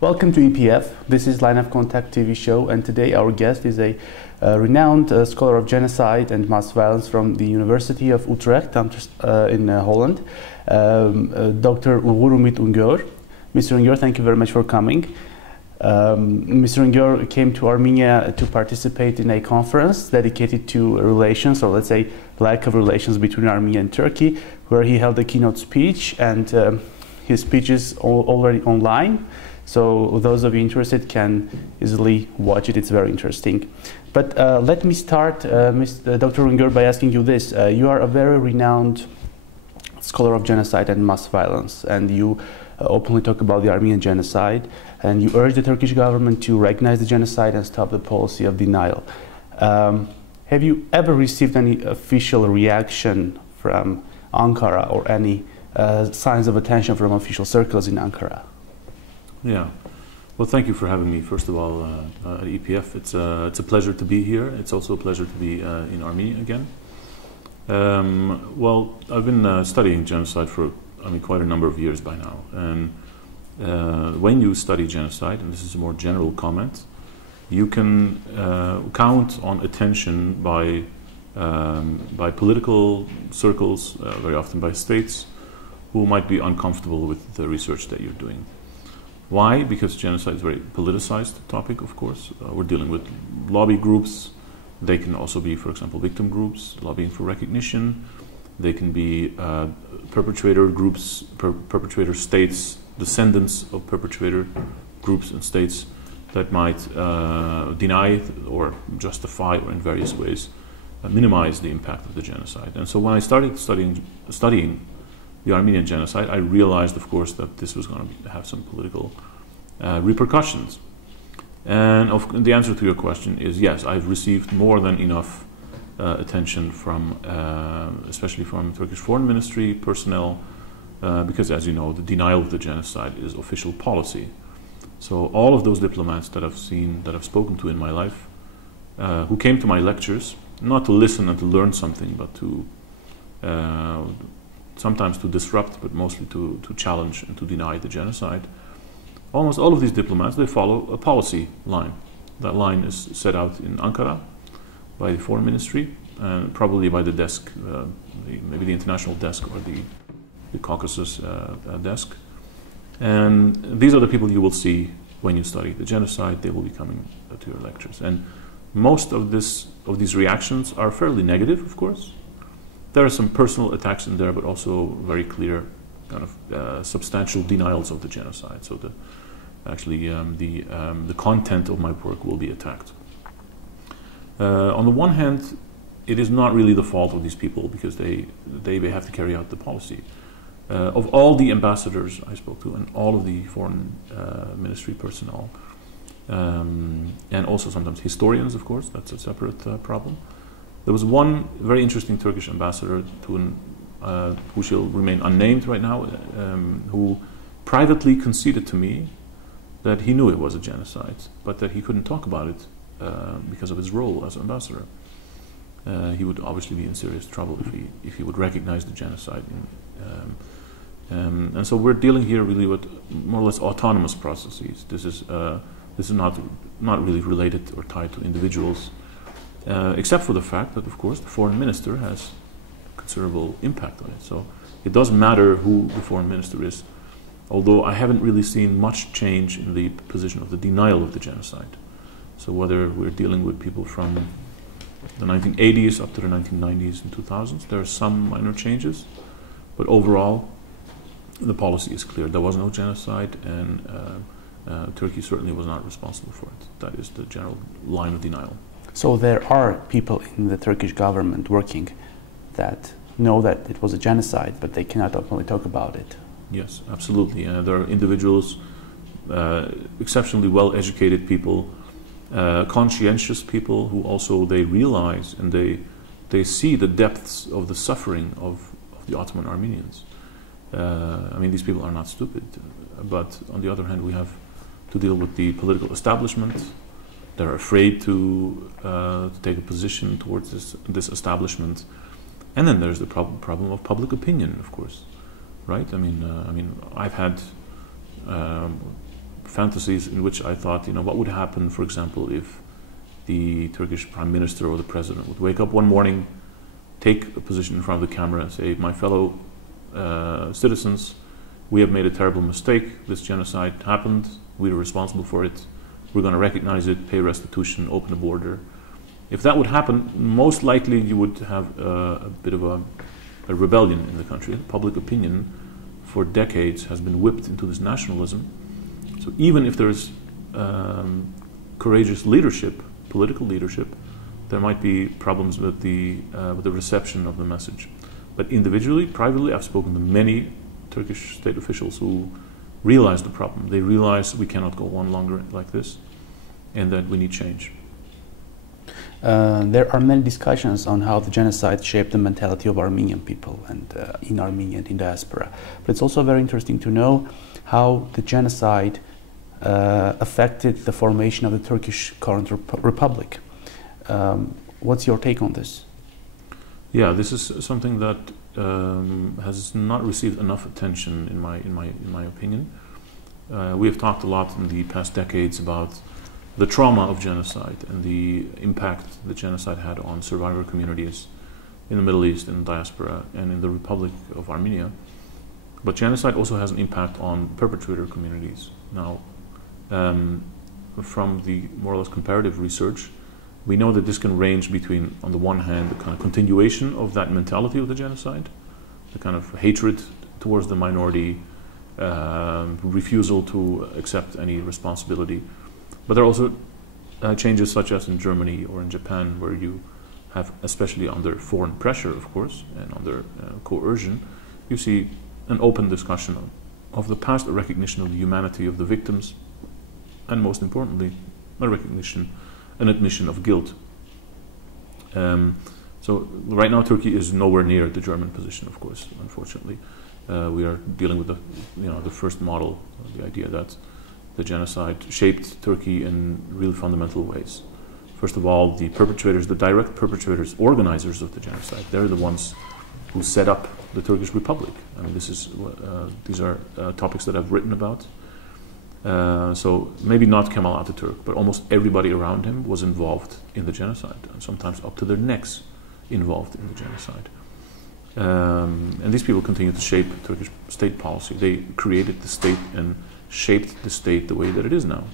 Welcome to EPF. This is Line of Contact TV show, and today our guest is a renowned scholar of genocide and mass violence from the University of Utrecht in Holland, Dr. Ugur Umit Üngör. Mr. Üngör, thank you very much for coming. Mr. Üngör came to Armenia to participate in a conference dedicated to relations, or let's say lack of relations between Armenia and Turkey, where he held a keynote speech, and his speech is already online. So those of you interested can easily watch it. It's very interesting. But let me start, Dr. Üngör, by asking you this. You are a very renowned scholar of genocide and mass violence, and you openly talk about the Armenian genocide, and you urge the Turkish government to recognize the genocide and stop the policy of denial. Have you ever received any official reaction from Ankara or any signs of attention from official circles in Ankara? Yeah, well, thank you for having me. First of all, at EPF, it's a pleasure to be here. It's also a pleasure to be in Armenia again. Well, I've been studying genocide for quite a number of years by now, and when you study genocide, and this is a more general comment, you can count on attention by political circles, very often by states, who might be uncomfortable with the research that you're doing. Why? Because genocide is a very politicized topic, of course. We're dealing with lobby groups. They can also be, for example, victim groups, lobbying for recognition. They can be perpetrator groups, perpetrator states, descendants of perpetrator groups and states that might deny or justify or in various ways minimize the impact of the genocide. And so when I started studying the Armenian genocide, I realized, of course, that this was going to have some political repercussions. And the answer to your question is yes, I've received more than enough attention from, especially from Turkish Foreign Ministry personnel, because, as you know, the denial of the genocide is official policy. So all of those diplomats that I've spoken to in my life, who came to my lectures, not to listen and to learn something, but to sometimes to disrupt, but mostly to challenge and to deny the genocide. Almost all of these diplomats, they follow a policy line. That line is set out in Ankara by the Foreign Ministry, and probably by the desk, maybe the international desk or the Caucasus desk. And these are the people you will see when you study the genocide. They will be coming to your lectures. And most of these reactions are fairly negative, of course. There are some personal attacks in there, but also very clear kind of substantial denials of the genocide. So the content of my work will be attacked. On the one hand, it is not really the fault of these people because they have to carry out the policy. Of all the ambassadors I spoke to and all of the foreign ministry personnel, and also sometimes historians, of course, that's a separate problem. There was one very interesting Turkish ambassador who shall remain unnamed right now, who privately conceded to me that he knew it was a genocide, but that he couldn't talk about it because of his role as ambassador. He would obviously be in serious trouble if he would recognize the genocide. And so we're dealing here really with more or less autonomous processes. This is not really related or tied to individuals. Except for the fact that, of course, the foreign minister has considerable impact on it. So it doesn't matter who the foreign minister is, although I haven't really seen much change in the position of the denial of the genocide. So whether we're dealing with people from the 1980s up to the 1990s and 2000s, there are some minor changes, but overall, the policy is clear. There was no genocide, and Turkey certainly was not responsible for it. That is the general line of denial. So there are people in the Turkish government working that know that it was a genocide, but they cannot openly talk about it. Yes, absolutely. There are individuals, exceptionally well-educated people, conscientious people who also they realize and they see the depths of the suffering of the Ottoman Armenians. I mean, these people are not stupid, but on the other hand, we have to deal with the political establishment. They're afraid to take a position towards this establishment, and then there's the problem of public opinion, of course, right? I mean, I've had fantasies in which I thought, you know, what would happen, for example, if the Turkish Prime Minister or the President would wake up one morning, take a position in front of the camera and say, my fellow citizens, we have made a terrible mistake, this genocide happened, we are responsible for it, we're going to recognize it, pay restitution, open the border. If that would happen, most likely you would have a bit of a rebellion in the country. Public opinion for decades has been whipped into this nationalism. So even if there's courageous leadership, political leadership, there might be problems with the reception of the message. But individually, privately, I've spoken to many Turkish state officials who realize the problem. They realize we cannot go on longer like this, and that we need change. There are many discussions on how the genocide shaped the mentality of Armenian people and in Armenia and in diaspora. But it's also very interesting to know how the genocide affected the formation of the Turkish current republic. What's your take on this? Yeah, this is something that has not received enough attention, in my opinion. We have talked a lot in the past decades about the trauma of genocide and the impact that genocide had on survivor communities in the Middle East, in the diaspora, and in the Republic of Armenia. But genocide also has an impact on perpetrator communities. Now, from the more or less comparative research, we know that this can range between, on the one hand, the kind of continuation of that mentality of the genocide, the kind of hatred towards the minority, refusal to accept any responsibility. But there are also changes such as in Germany or in Japan, where you have, especially under foreign pressure, of course, and under coercion, you see an open discussion of the past, a recognition of the humanity of the victims, and most importantly, a recognition, an admission of guilt. So right now, Turkey is nowhere near the German position, of course, unfortunately. We are dealing with the first model, the idea that the genocide shaped Turkey in really fundamental ways. First of all, the perpetrators, the direct perpetrators, organizers of the genocide, they're the ones who set up the Turkish Republic. I mean, these are topics that I've written about. So maybe not Kemal Atatürk, but almost everybody around him was involved in the genocide, and sometimes up to their necks involved in the genocide. And these people continue to shape Turkish state policy. They created the state and shaped the state the way that it is now.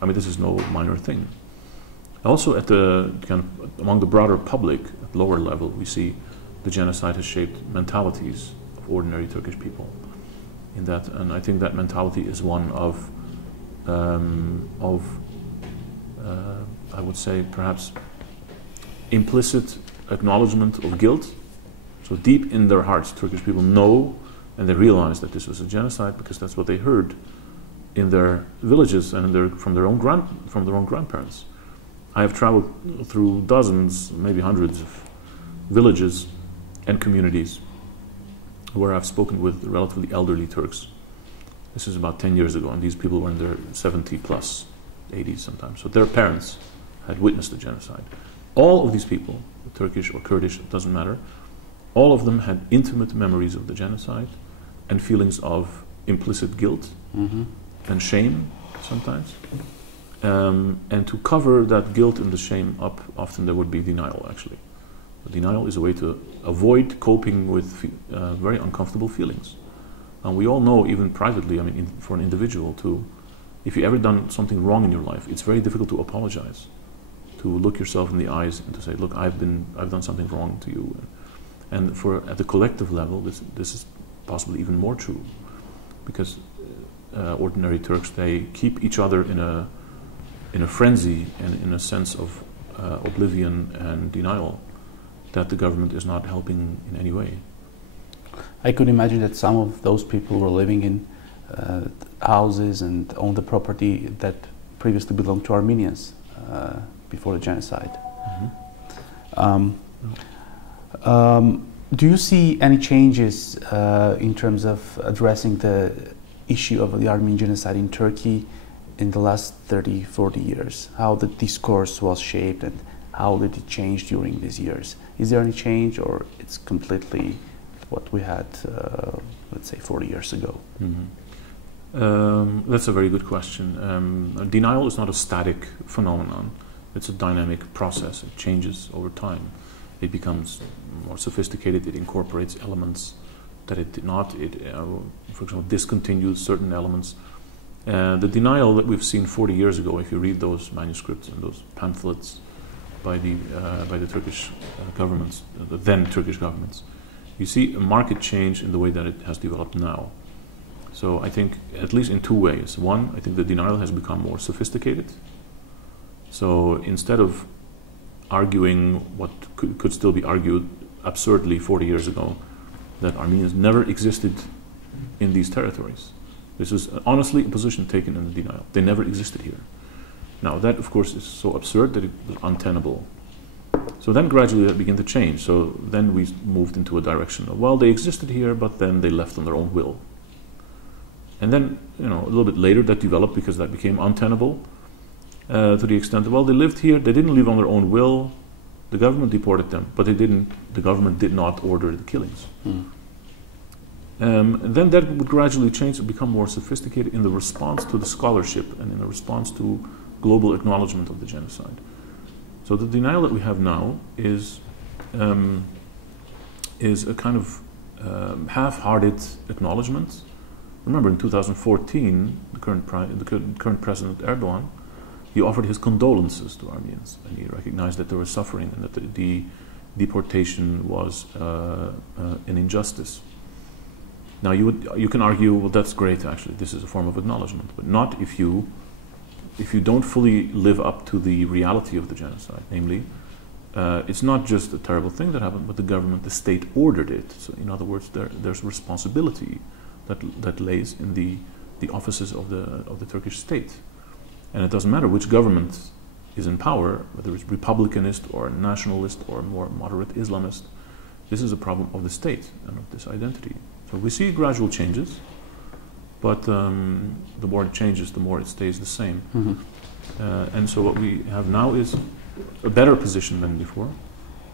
I mean, this is no minor thing. Also, at the among the broader public, at lower level, we see the genocide has shaped mentalities of ordinary Turkish people. And I think that mentality is one of I would say, perhaps implicit acknowledgement of guilt. So deep in their hearts, Turkish people know and they realize that this was a genocide because that's what they heard in their villages and from their own grandparents. I have traveled through dozens, maybe hundreds of villages and communities where I've spoken with relatively elderly Turks. This is about 10 years ago, and these people were in their 70 plus, 80s sometimes. So their parents had witnessed the genocide. All of these people, Turkish or Kurdish, it doesn't matter, all of them had intimate memories of the genocide and feelings of implicit guilt and shame sometimes. And to cover that guilt and the shame up, often there would be denial, actually. Denial is a way to avoid coping with very uncomfortable feelings. And we all know, even privately, I mean, for an individual, if you ever done something wrong in your life, it's very difficult to apologize, to look yourself in the eyes and to say, look, I've done something wrong to you. And at the collective level, this is possibly even more true, because ordinary Turks, they keep each other in a frenzy and in a sense of oblivion and denial that the government is not helping in any way. I could imagine that some of those people were living in houses and owned the property that previously belonged to Armenians before the genocide. Do you see any changes in terms of addressing the issue of the Armenian genocide in Turkey in the last 30, 40 years? How the discourse was shaped and how did it change during these years? Is there any change, or it's completely what we had, let's say, 40 years ago? That's a very good question. Denial is not a static phenomenon. It's a dynamic process. It changes over time. It becomes more sophisticated. It incorporates elements that it did not. It, for example, discontinues certain elements. The denial that we've seen 40 years ago, if you read those manuscripts and those pamphlets by the Turkish governments, the then Turkish governments, you see a marked change in the way that it has developed now. So I think at least in two ways. One, I think the denial has become more sophisticated. So instead of arguing what could still be argued absurdly 40 years ago, that Armenians never existed in these territories. This is honestly a position taken in the denial. They never existed here. Now that, of course, is so absurd that it was untenable. So then gradually that began to change. So then we moved into a direction of, well, they existed here, but then they left on their own will. And then, a little bit later that developed because that became untenable to the extent that, well, they lived here, they didn't live on their own will, the government deported them, but the government did not order the killings. And then that would gradually change and become more sophisticated in the response to the scholarship and in the response to global acknowledgement of the genocide. So the denial that we have now is a kind of half-hearted acknowledgement. Remember, in 2014, the current President Erdogan, he offered his condolences to Armenians, and he recognized that there was suffering and that the deportation was an injustice. Now, you can argue, well, that's great. Actually, this is a form of acknowledgement, but not if you don't fully live up to the reality of the genocide. Namely, it's not just a terrible thing that happened, but the government, the state, ordered it. So, in other words, there's responsibility that lays in the offices of the Turkish state. And it doesn't matter which government is in power, whether it's republicanist or nationalist or more moderate Islamist. This is a problem of the state and of this identity. So we see gradual changes, but the more it changes, the more it stays the same. And so what we have now is a better position than before.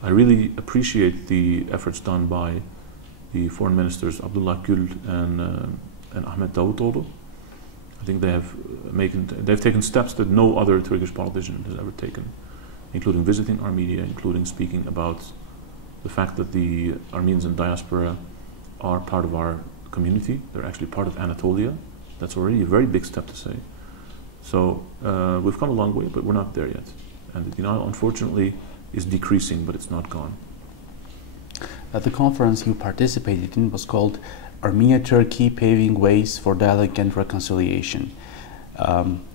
I really appreciate the efforts done by the foreign ministers Abdullah Gül and Ahmet Davutoğlu. I think they've taken steps that no other Turkish politician has ever taken, including visiting Armenia, including speaking about the fact that the Armenians in diaspora are part of our community. They're actually part of Anatolia. That's already a very big step to say. So we've come a long way, but we're not there yet. And the denial, unfortunately, is decreasing, but it's not gone. The conference you participated in was called Armenia-Turkey, Paving Ways for Dialogue and Reconciliation.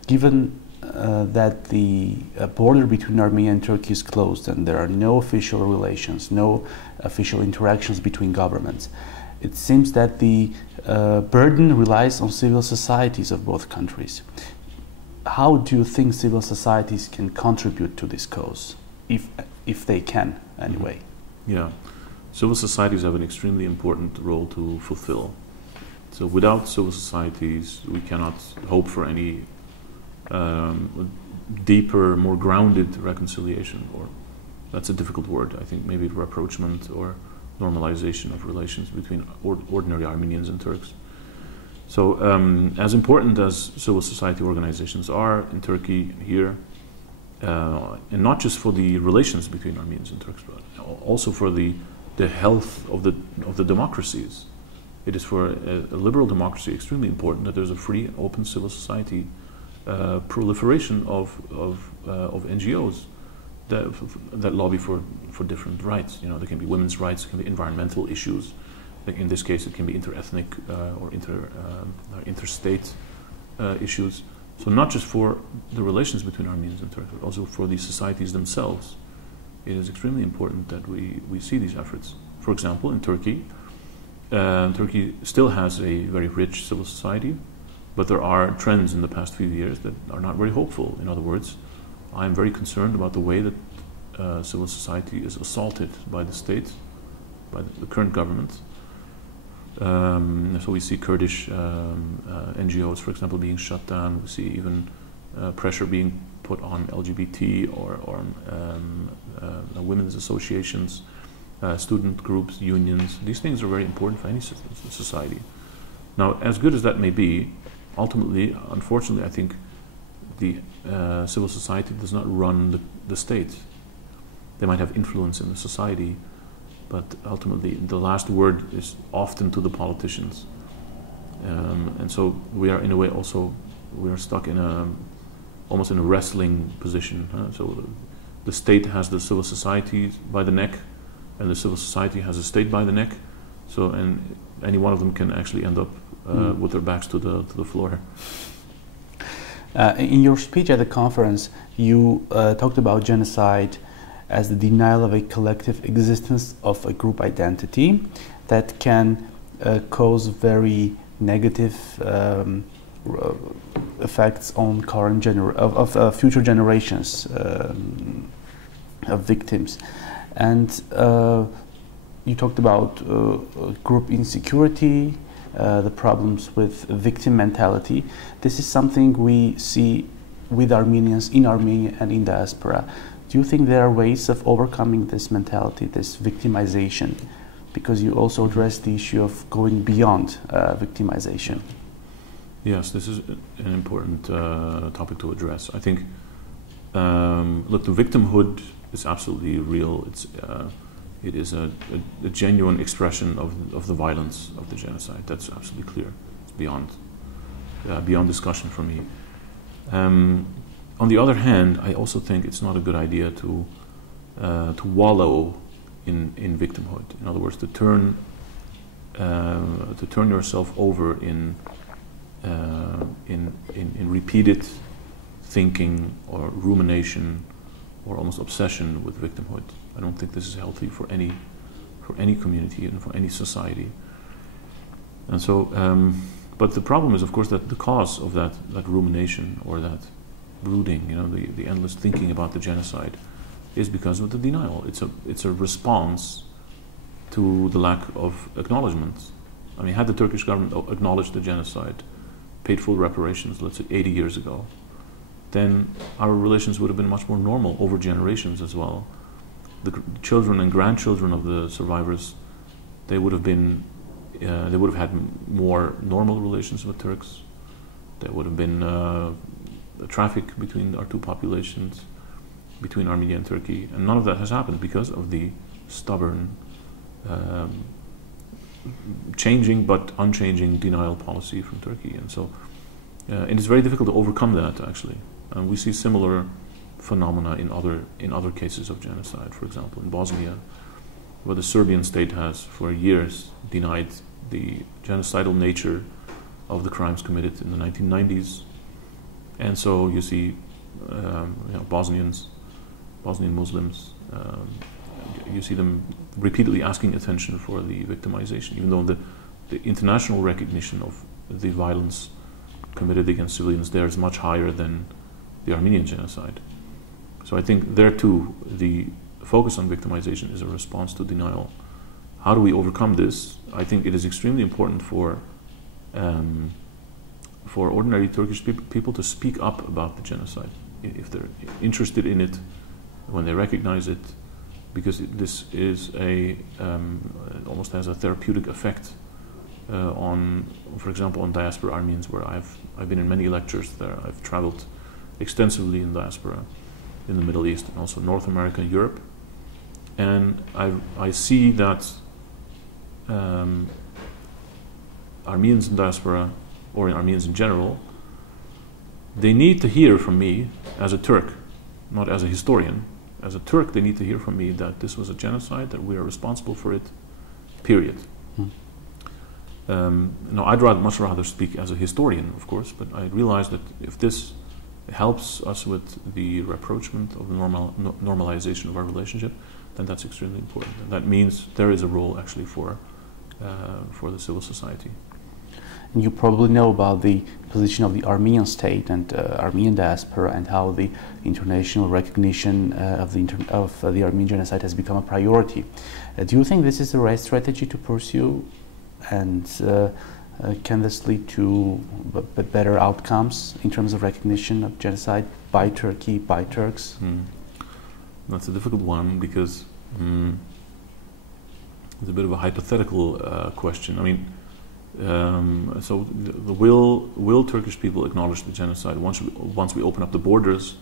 Given that the border between Armenia and Turkey is closed and there are no official relations, no official interactions between governments, it seems that the burden relies on civil societies of both countries. How do you think civil societies can contribute to this cause, if they can, anyway? Yeah. Civil societies have an extremely important role to fulfill. So without civil societies, we cannot hope for any deeper, more grounded reconciliation, or that's a difficult word. I think maybe rapprochement or normalization of relations between ordinary Armenians and Turks. So as important as civil society organizations are in Turkey here, and not just for the relations between Armenians and Turks, but also for the health of the democracies. It is for a liberal democracy extremely important that there's a free and open civil society proliferation of NGOs that lobby for different rights. There can be women's rights, there can be environmental issues. In this case, it can be interethnic or interstate issues. So not just for the relations between Armenians and Turks, but also for the societies themselves. It is extremely important that we see these efforts. For example, in Turkey, Turkey still has a very rich civil society, but there are trends in the past few years that are not very hopeful. In other words, I am very concerned about the way that civil society is assaulted by the state by the current government. So we see Kurdish NGOs, for example, being shut down. We see even pressure being put on LGBT or women's associations, student groups, unions. These things are very important for any society. Now, as good as that may be, ultimately, unfortunately, I think the civil society does not run the state. They might have influence in the society, but ultimately the last word is often to the politicians. And so we are, in a way, also, we are stuck in almost in a wrestling position. So the state has the civil society by the neck, and the civil society has the state by the neck. So, and any one of them can actually end up with their backs to the floor. In your speech at the conference, you talked about genocide as the denial of a collective existence of a group identity that can cause very negative effects on current future generations of victims. And you talked about group insecurity, the problems with victim mentality. This is something we see with Armenians in Armenia and in diaspora. Do you think there are ways of overcoming this mentality, this victimization? Because you also address the issue of going beyond victimization. Yes, this is an important topic to address. I think, look, the victimhood is absolutely real. It is a genuine expression of the violence of the genocide. That's absolutely clear. It's beyond discussion for me. On the other hand, I also think it's not a good idea to wallow in victimhood. In other words, to turn yourself over in repeated thinking or rumination or almost obsession with victimhood. I don't think this is healthy for any community and for any society. And so, but the problem is, of course, that the cause of that rumination or that brooding, the endless thinking about the genocide, is because of the denial. It's a response to the lack of acknowledgement. I mean, had the Turkish government acknowledged the genocide, paid full reparations, let's say 80 years ago, then our relations would have been much more normal over generations as well. The children and grandchildren of the survivors, they would have had more normal relations with Turks. There would have been traffic between our two populations, between Armenia and Turkey, and none of that has happened because of the stubborn, changing but unchanging denial policy from Turkey. And so it is very difficult to overcome that, actually. And we see similar phenomena in other cases of genocide. For example, in Bosnia, where the Serbian state has for years denied the genocidal nature of the crimes committed in the 1990s. And so you see Bosnian Muslims, you see them repeatedly asking attention for the victimization, even though the international recognition of the violence committed against civilians there is much higher than the Armenian genocide. So I think there too, the focus on victimization is a response to denial. How do we overcome this? I think it is extremely important for ordinary Turkish people to speak up about the genocide, if they're interested in it, when they recognize it, because this is it almost has a therapeutic effect on, for example, on diaspora Armenians, where I've been in many lectures there. I've traveled extensively in diaspora, in the Middle East and also North America and Europe, and I see that Armenians in diaspora, or in Armenians in general, they need to hear from me as a Turk, not as a historian. As a Turk, they need to hear from me that this was a genocide, that we are responsible for it, period. I'd much rather speak as a historian, of course, but I realize that if this helps us with the rapprochement of the normalization of our relationship, then that's extremely important. And that means there is a role actually for the civil society. And you probably know about the position of the Armenian state and Armenian diaspora, and how the international recognition of the Armenian genocide has become a priority. Do you think this is the right strategy to pursue, and can this lead to better outcomes in terms of recognition of genocide by Turkey, by Turks? That's a difficult one, because it's a bit of a hypothetical question. I mean, so will Turkish people acknowledge the genocide once we open up the borders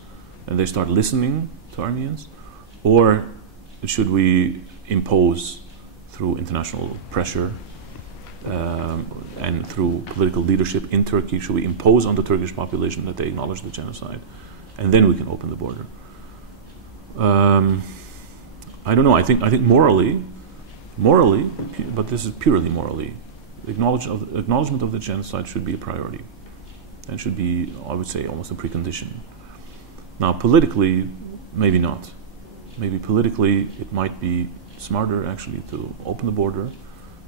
and they start listening to Armenians, or should we impose through international pressure and through political leadership in Turkey? Should we impose on the Turkish population that they acknowledge the genocide, and then we can open the border? I don't know. I think morally, but this is purely morally, acknowledgement of the genocide should be a priority, and should be, I would say, almost a precondition. Now, politically, maybe not. Maybe politically, it might be smarter actually to open the border.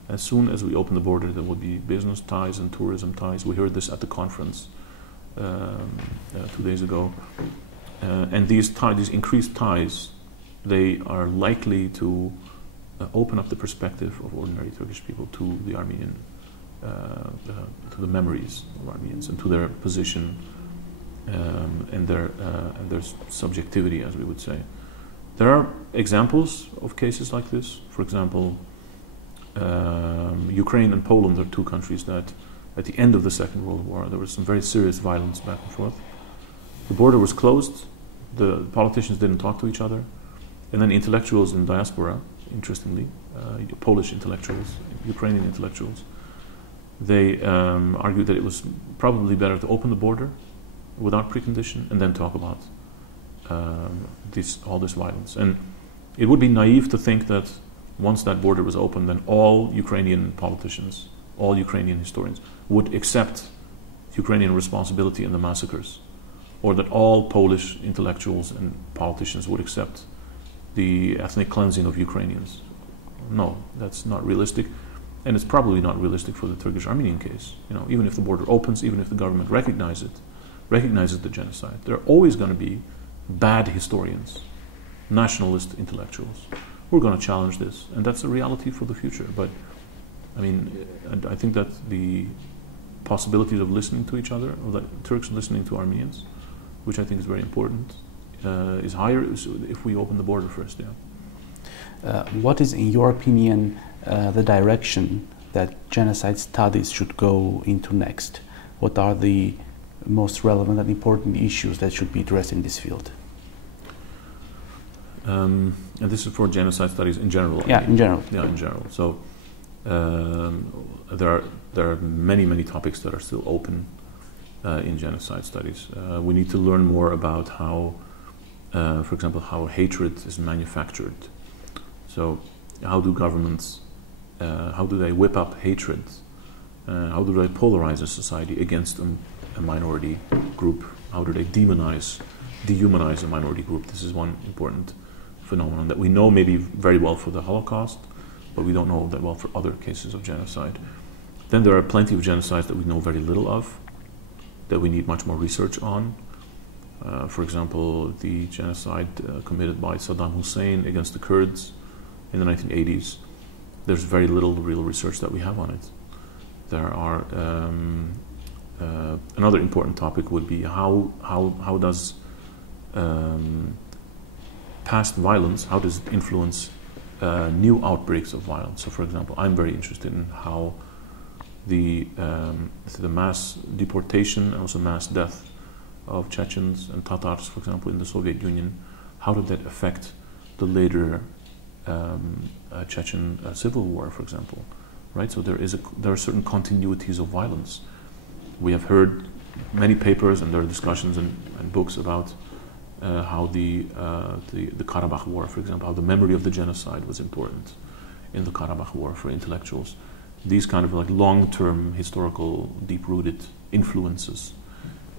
As soon as we open the border, there would be business ties and tourism ties. We heard this at the conference 2 days ago. And these increased ties, they are likely to open up the perspective of ordinary Turkish people to the Armenian, to the memories of Armenians, and to their position and their subjectivity, as we would say. There are examples of cases like this. For example, Ukraine and Poland are two countries that, at the end of the Second World War, there was some very serious violence back and forth. The border was closed. The politicians didn't talk to each other, and then intellectuals in diaspora, interestingly, Polish intellectuals, Ukrainian intellectuals, they argued that it was probably better to open the border without precondition and then talk about all this violence. And it would be naive to think that once that border was open, then all Ukrainian politicians, all Ukrainian historians would accept Ukrainian responsibility in the massacres, or that all Polish intellectuals and politicians would accept the ethnic cleansing of Ukrainians. No, that's not realistic, and it's probably not realistic for the Turkish-Armenian case. You know, even if the border opens, even if the government recognizes the genocide, there are always going to be bad historians, nationalist intellectuals, who are going to challenge this, and that's a reality for the future. But I mean, I think that the possibilities of listening to each other, of the Turks listening to Armenians, which I think is very important, is higher if we open the border first. Yeah. What is, in your opinion, the direction that genocide studies should go into next? What are the most relevant and important issues that should be addressed in this field? And this is for genocide studies in general. Yeah, in general. Yeah, in general. So there are many topics that are still open in genocide studies. We need to learn more about how, for example, how hatred is manufactured. So how do governments, how do they whip up hatred? How do they polarize a society against a minority group? How do they dehumanize a minority group? This is one important phenomenon that we know maybe very well for the Holocaust, but we don't know that well for other cases of genocide. Then there are plenty of genocides that we know very little of, that we need much more research on. For example, the genocide committed by Saddam Hussein against the Kurds in the 1980s. There's very little real research that we have on it. There are another important topic would be how does past violence, how does it influence new outbreaks of violence? So, for example, I'm very interested in how the mass deportation and also mass death of Chechens and Tatars, for example, in the Soviet Union, how did that affect the later Chechen civil war, for example, right? So there are certain continuities of violence. We have heard many papers, and there are discussions and books about how the Karabakh War, for example, how the memory of the genocide was important in the Karabakh War for intellectuals. These kind of like long-term historical, deep-rooted influences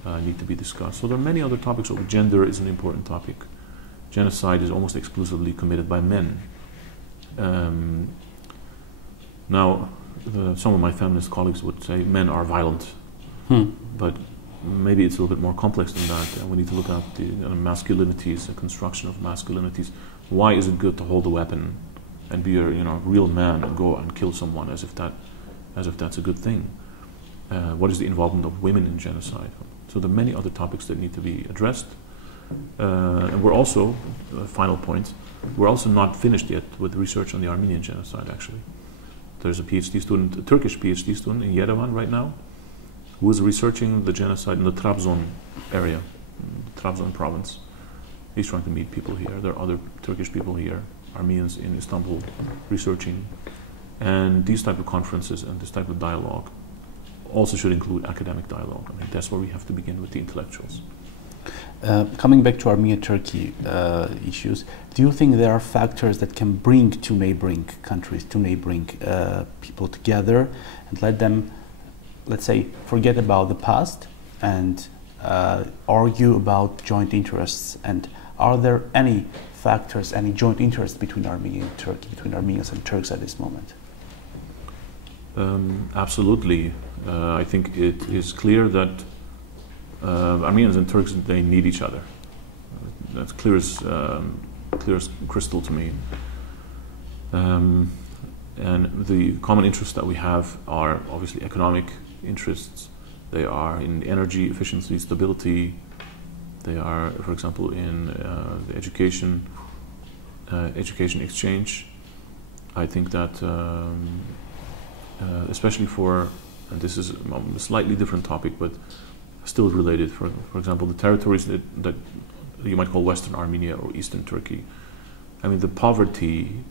need to be discussed. So there are many other topics. So gender is an important topic. Genocide is almost exclusively committed by men. Now, some of my feminist colleagues would say men are violent, but maybe it's a little bit more complex than that. We need to look at the masculinities, the construction of masculinities. Why is it good to hold a weapon and be a real man and go and kill someone as if that's a good thing? What is the involvement of women in genocide? So there are many other topics that need to be addressed. And we're also, final point, we're also not finished yet with research on the Armenian genocide, actually. There's a PhD student, a Turkish PhD student in Yerevan right now, who is researching the genocide in the Trabzon area, Trabzon province. He's trying to meet people here. There are other Turkish people here, Armenians in Istanbul, researching. And these type of conferences and this type of dialogue also should include academic dialogue. I mean, that's where we have to begin with the intellectuals. Coming back to Armenia-Turkey issues, do you think there are factors that can bring two neighboring countries, two neighboring people together and let them, let's say, forget about the past and argue about joint interests? And are there any factors, any joint interests between Armenia and Turkey, between Armenians and Turks at this moment? Absolutely. I think it is clear that Armenians and Turks, they need each other. That's clear as crystal to me. And the common interests that we have are obviously economic interests. They are in energy efficiency, stability. They are, for example, in the education exchange. I think that especially for, and this is a slightly different topic, but still related, for example, the territories that you might call Western Armenia or Eastern Turkey. I mean, the poverty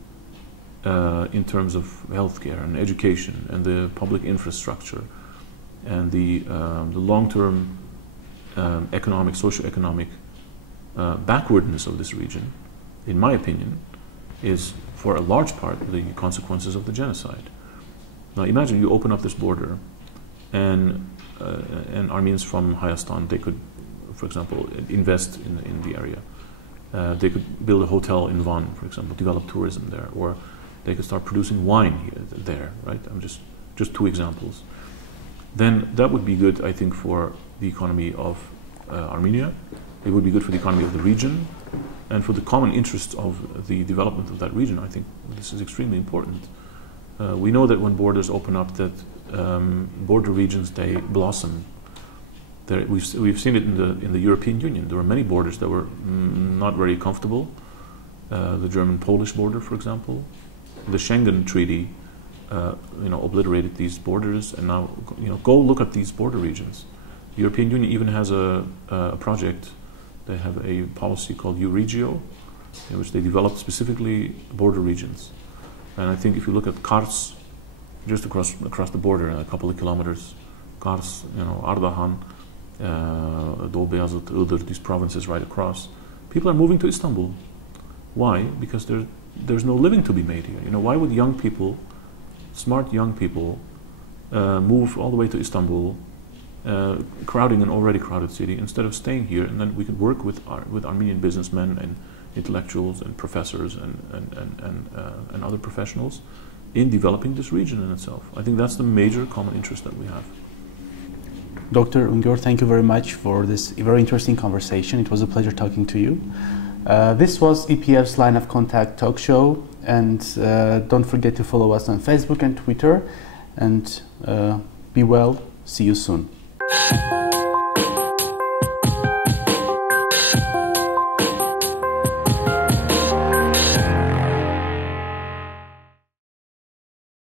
in terms of healthcare and education and the public infrastructure and the long-term economic, socio-economic backwardness of this region, in my opinion, is for a large part the consequences of the genocide. Now imagine you open up this border and Armenians from Hayastan, they could, for example, invest in the area. They could build a hotel in Van, for example, develop tourism there, or they could start producing wine there, right? I'm just two examples. Then that would be good, I think, for the economy of Armenia. It would be good for the economy of the region, and for the common interests of the development of that region. I think this is extremely important. We know that when borders open up, that border regions, they blossom. We've seen it in the European Union. There were many borders that were not very comfortable. The German-Polish border, for example. The Schengen Treaty, obliterated these borders, and now, go look at these border regions. The European Union even has a project. They have a policy called Euregio, in which they developed specifically border regions. And I think if you look at Kars, just across the border, a couple of kilometers, Kars, Ardahan, Doğu-Beyazıt, Iğdır, these provinces right across, people are moving to Istanbul. Why? Because there's no living to be made here. Why would young people, smart young people, move all the way to Istanbul, crowding an already crowded city, instead of staying here, and then we could work with Armenian businessmen and intellectuals and professors and other professionals in developing this region in itself. I think that's the major common interest that we have. Dr. Üngör, thank you very much for this very interesting conversation. It was a pleasure talking to you. This was EPF's Line of Contact talk show, and don't forget to follow us on Facebook and Twitter, and be well. See you soon.